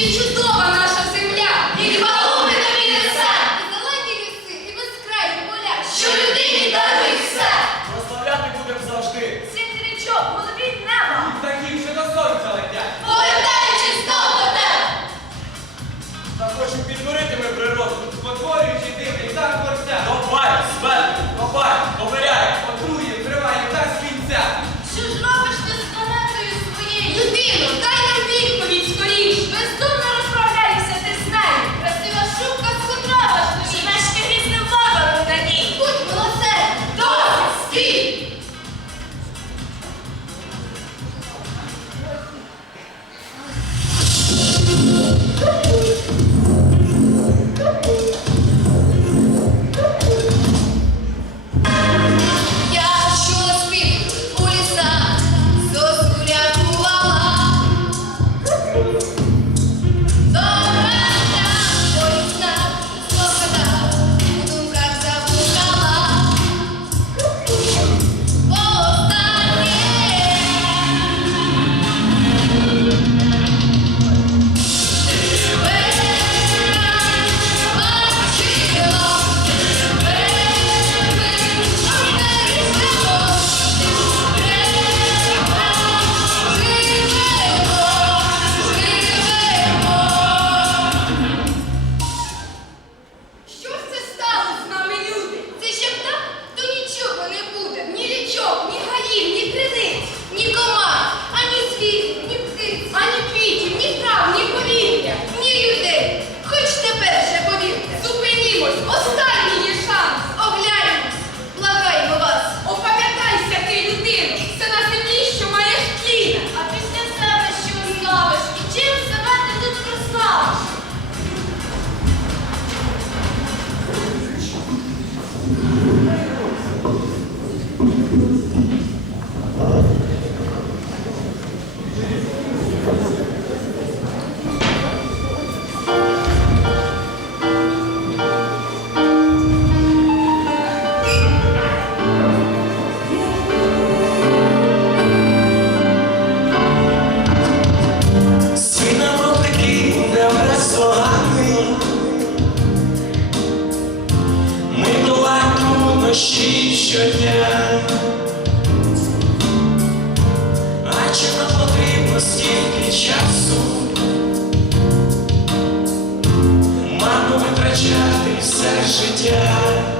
Ти чудова наша земля, і хвалу на небеса, і зелені ліси, і безкрайні поля, що людині дарує все. Прославляти будемо завжди. Світ річок, голові неба. І птахів, що сонця летять. Повертаючись знов до. Та хочу підкорити ми природу, спотворюючи дивний заклад. щодня, а чи нам потрібно стільки часу, Марно витрачати все життя.